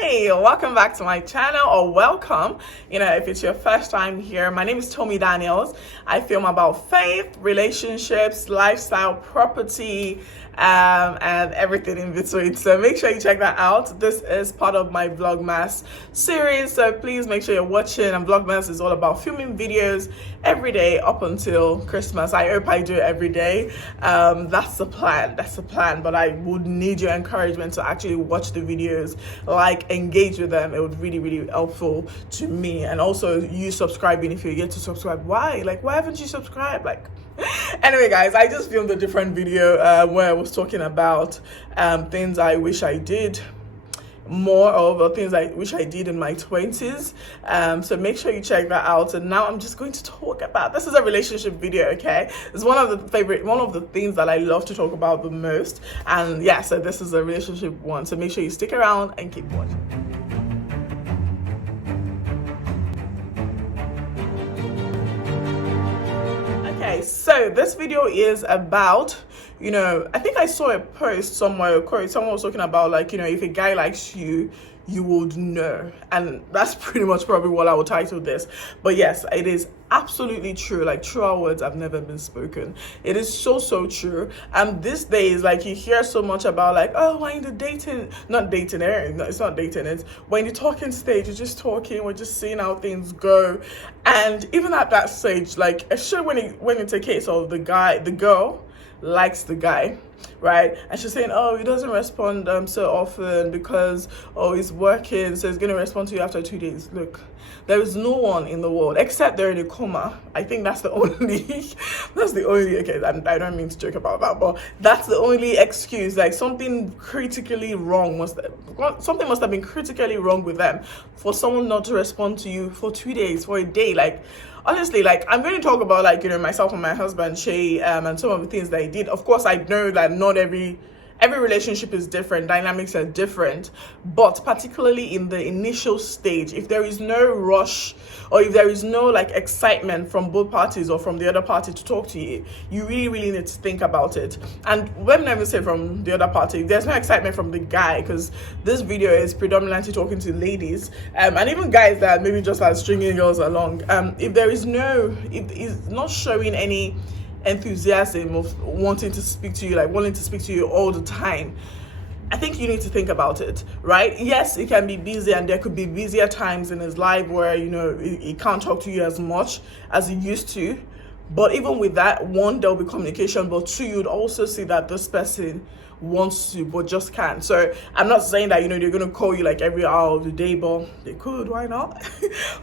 Hey, welcome back to my channel, or welcome. If it's your first time here, my name is Tommy Daniels. I film about faith, relationships, lifestyle, property, and everything in between. So make sure you check that out. This is part of my Vlogmas series, so please make sure you're watching. And Vlogmas is all about filming videos every day up until Christmas. I hope I do it every day. That's the plan. But I would need your encouragement to actually watch the videos, engage with them. It would really, really helpful to me. And also you subscribing if you're yet to subscribe. Why haven't you subscribed? Anyway, guys, I just filmed a different video where I was talking about things I wish I did more of, or things I wish I did in my 20s. So make sure you check that out. And now I'm just going to talk about, this is a relationship video, okay? It's one of the things that I love to talk about the most. And yeah, so this is a relationship one. So make sure you stick around and keep watching. Okay, so this video is about, I think I saw a post somewhere, someone was talking about if a guy likes you, you would know. And that's pretty much probably what I would title this. But yes, it is absolutely true. Truer words have never been spoken. It is so true. And these days, you hear so much about oh, when the dating, not dating, no, it's not dating, it's when you're talking stage, you're just talking, we're just seeing how things go. And even at that stage, especially when it's a case of the girl likes the guy, right? And she's saying, oh, he doesn't respond so often because he's working, so he's gonna respond to you after 2 days. Look, there is no one in the world except they're in a coma. I think that's the only okay, I don't mean to joke about that, but that's the only excuse. Something must have been critically wrong with them for someone not to respond to you for 2 days, for a day. Honestly, I'm going to talk about myself and my husband Shay, and some of the things that he did. Of course, I know that not every relationship is different, dynamics are different, but particularly in the initial stage, if there is no rush or if there is no excitement from both parties or from the other party to talk to you, you really need to think about it. And when I even say from the other party, there's no excitement from the guy, because this video is predominantly talking to ladies, and even guys that maybe just are stringing girls along. If it's not showing any enthusiasm of wanting to speak to you, all the time, I think you need to think about it, right? Yes, he can be busy, and there could be busier times in his life where he can't talk to you as much as he used to. But even with that, one, there'll be communication, but two, you'd also see that this person wants to but just can't. So I'm not saying that they're gonna call you every hour of the day, but they could, why not?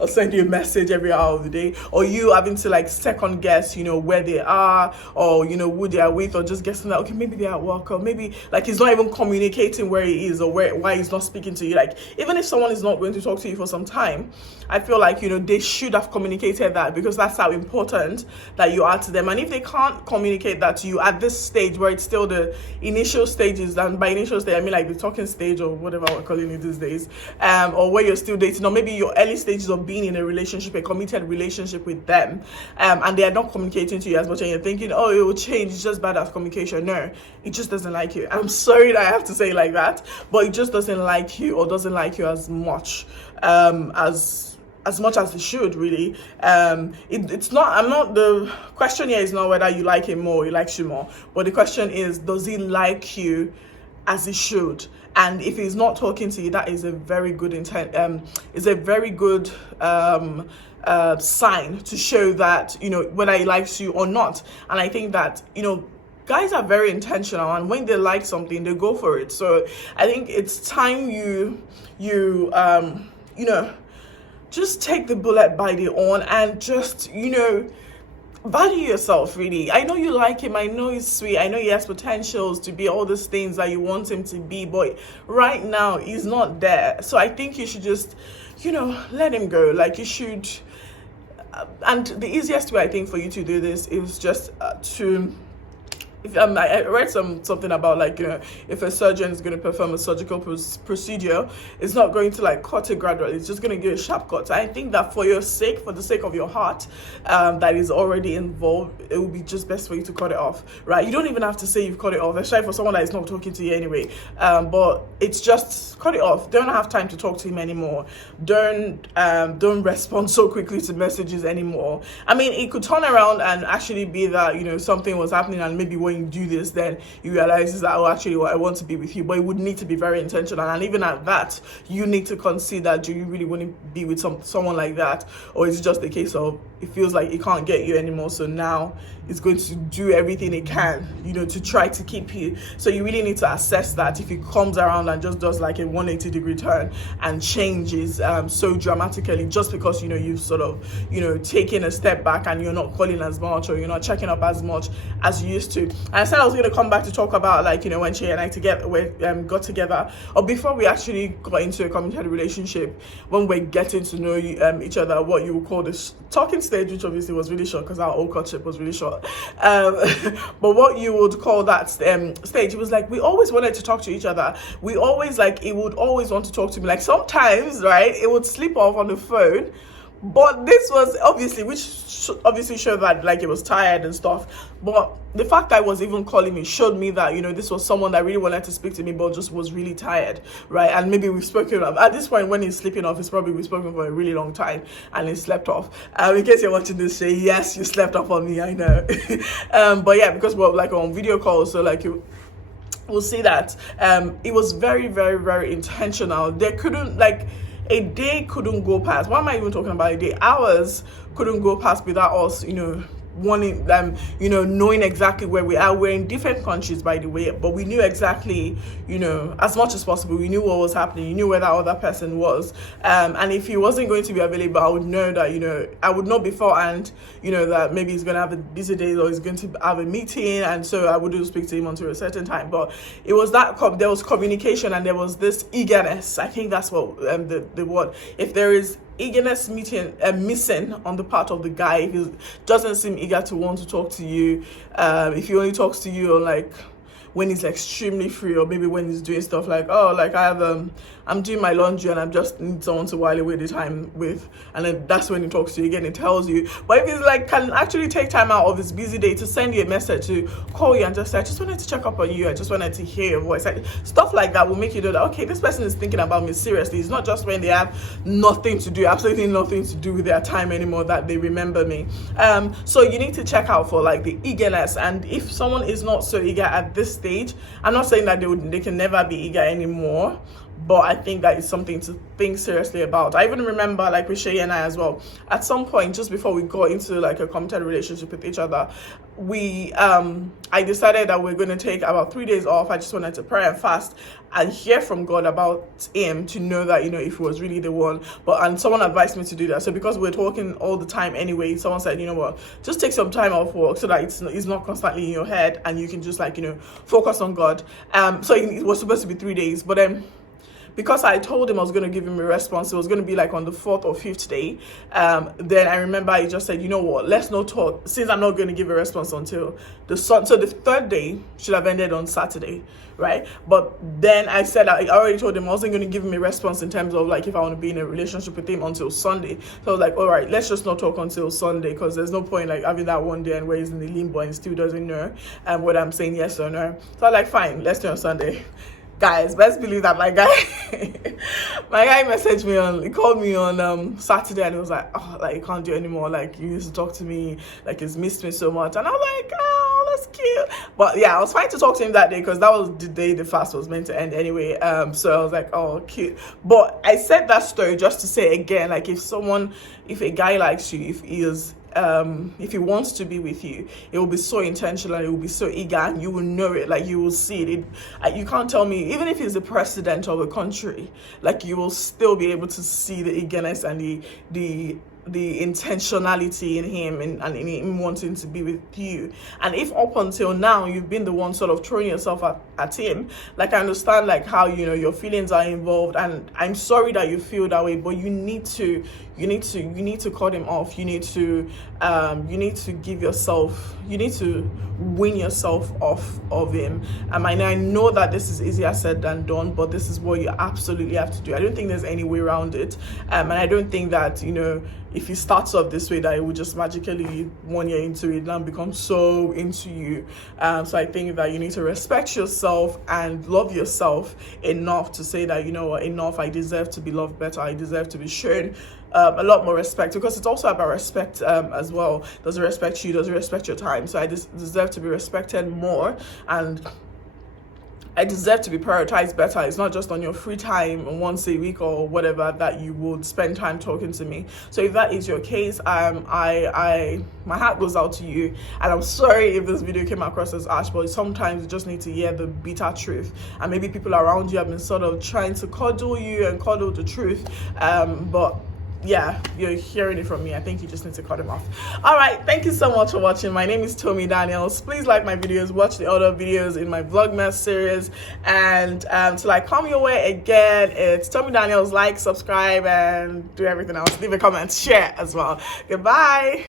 Or send you a message every hour of the day, or you having to second guess where they are, or who they are with, or just guessing that okay, maybe they're at work, or maybe he's not even communicating where he is, or why he's not speaking to you. Even if someone is not going to talk to you for some time, I feel they should have communicated that, because that's how important that you are to them. And if they can't communicate that to you at this stage, where it's still the initial stages, and by initial stage I mean the talking stage, or whatever we're calling it these days, or where you're still dating, or maybe your early stages of being in a relationship, a committed relationship with them, and they are not communicating to you as much, and you're thinking, oh, it will change, it's just bad at communication. No, it just doesn't like you. I'm sorry that I have to say it like that, but it just doesn't like you, or doesn't like you as much as much as it should, really. The question here is not whether you like him more or he likes you more, but the question is, does he like you as he should? And if he's not talking to you, that is a very good sign to show that whether he likes you or not. And I think that guys are very intentional, and when they like something, they go for it. So I think it's time you just take the bullet by the horn and just, value yourself, really. I know you like him. I know he's sweet. I know he has potentials to be all these things that you want him to be. But right now, he's not there. So I think you should just, let him go. You should. And the easiest way, I think, for you to do this is just to if I read something about like, you know, if a surgeon is going to perform a surgical procedure, it's not going to like cut it gradually, it's just going to give a sharp cut. So I think that for your sake, for the sake of your heart, that is already involved, it would be just best for you to cut it off, right? You don't even have to say you've cut it off, especially for someone that is not talking to you anyway, but it's just cut it off. Don't have time to talk to him anymore. Don't respond so quickly to messages anymore. I mean, it could turn around and actually be that, you know, something was happening, and maybe when you do this, then you realize that, oh, actually, well, I want to be with you. But it would need to be very intentional, and even at that, you need to consider, do you really want to be with someone like that, or is it just a case of it feels like it can't get you anymore, so now it's going to do everything it can, you know, to try to keep you. So you really need to assess that. If it comes around and just does like a 180-degree turn and changes so dramatically, just because, you know, you've sort of, you know, taken a step back and you're not calling as much, or you're not checking up as much as you used to. And I said I was going to come back to talk about, like, you know, when Shay and I got together, or before we actually got into a committed relationship, when we're getting to know each other, what you would call this talking stage, which obviously was really short because our old courtship was really short. But what you would call that stage, it was like we always wanted to talk to each other. We always, like, it would always want to talk to me. Like, sometimes, right, it would slip off on the phone. But this was obviously, which obviously showed that, like, it was tired and stuff. But the fact that it was even calling me showed me that, you know, this was someone that really wanted to speak to me, but just was really tired, right? And maybe we've spoken at this point, when he's sleeping off, it's probably we've spoken for a really long time and he slept off. In case you're watching this, say yes, you slept off on me, I know. But yeah, because we're like on video calls, so like we'll see that it was very, very, very intentional. There couldn't, like, a day couldn't go past. Why am I even talking about a day? Hours couldn't go past without us, you know, wanting them, you know, knowing exactly where we are. We're in different countries, by the way, but we knew exactly, you know, as much as possible, we knew what was happening. You knew where that other person was, and if he wasn't going to be available, I would know that, you know, I would know beforehand, you know, that maybe he's going to have a busy day, or he's going to have a meeting, and so I wouldn't speak to him until a certain time. But it was that there was communication, and there was this eagerness. I think that's what the word. If there is eagerness missing on the part of the guy, if he doesn't seem eager to want to talk to you, if he only talks to you on, like, when he's extremely free, or maybe when he's doing stuff like, oh, like, I have I'm doing my laundry and I just need someone to while away the time with, and then that's when he talks to you again, he tells you. But if he's like, can actually take time out of his busy day to send you a message, to call you and just say, I just wanted to check up on you, I just wanted to hear your voice, like, stuff like that will make you know that, okay, this person is thinking about me seriously. It's not just when they have nothing to do, absolutely nothing to do with their time anymore, that they remember me. So you need to check out for, like, the eagerness. And if someone is not so eager at this stage, I'm not saying that they can never be eager anymore, but I think that is something to think seriously about. I even remember, like, with Shay and I as well, at some point just before we got into like a committed relationship with each other, we I decided that we're going to take about 3 days off. I just wanted to pray and fast and hear from God about him, to know that, you know, if he was really the one. And someone advised me to do that. So because we're talking all the time anyway, someone said, you know what, just take some time off work so that it's not constantly in your head, and you can just, like, you know, focus on God. So it was supposed to be 3 days, but then because I told him I was going to give him a response, it was going to be like on the 4th or 5th day. Then I remember he just said, you know what, let's not talk, since I'm not going to give a response until the sun. So the 3rd day should have ended on Saturday, right? But then I said, I already told him I wasn't going to give him a response in terms of, like, if I want to be in a relationship with him until Sunday. So I was like, all right, let's just not talk until Sunday, because there's no point, like, having that one day and where he's in the limbo and still doesn't know whether I'm saying yes or no. So I'm like, fine, let's do it on Sunday. Guys, best believe that my guy messaged me he called me on Saturday, and he was like, oh, like, you can't do it anymore, like, you used to talk to me, like, he's missed me so much. And I was like, oh, that's cute. But yeah, I was fine to talk to him that day, because that was the day the fast was meant to end anyway. So I was like, oh, cute. But I said that story just to say again, like, if a guy likes you, if he wants to be with you, it will be so intentional, it will be so eager, and you will know it, like, you will see it. You can't tell me, even if he's the president of a country, like, you will still be able to see the eagerness and the intentionality in him, and in him wanting to be with you. And if up until now you've been the one sort of throwing yourself at him, like, I understand, like, how, you know, your feelings are involved, and I'm sorry that you feel that way, but you need to you need to cut him off. You need to give yourself, you need to win yourself off of him. And I know that this is easier said than done, but this is what you absolutely have to do. I don't think there's any way around it. And I don't think that, if he starts off this way, that it will just magically 1 year into it and become so into you. So I think that you need to respect yourself and love yourself enough to say that, enough, I deserve to be loved better. I deserve to be shown a lot more respect, because it's also about respect as well. Does it respect you? Does it respect your time? So I deserve to be respected more, and I deserve to be prioritized better. It's not just on your free time once a week or whatever that you would spend time talking to me. So if that is your case, my heart goes out to you, and I'm sorry if this video came across as harsh, but sometimes you just need to hear the bitter truth. And maybe people around you have been sort of trying to cuddle you and cuddle the truth, but yeah, you're hearing it from me. I think you just need to cut him off. All right, thank you so much for watching. My name is Tommy Daniels. Please like my videos, watch the other videos in my Vlogmas series, and till I come your way again, it's Tommy Daniels. Like, subscribe, and do everything else. Leave a comment, share as well. Goodbye.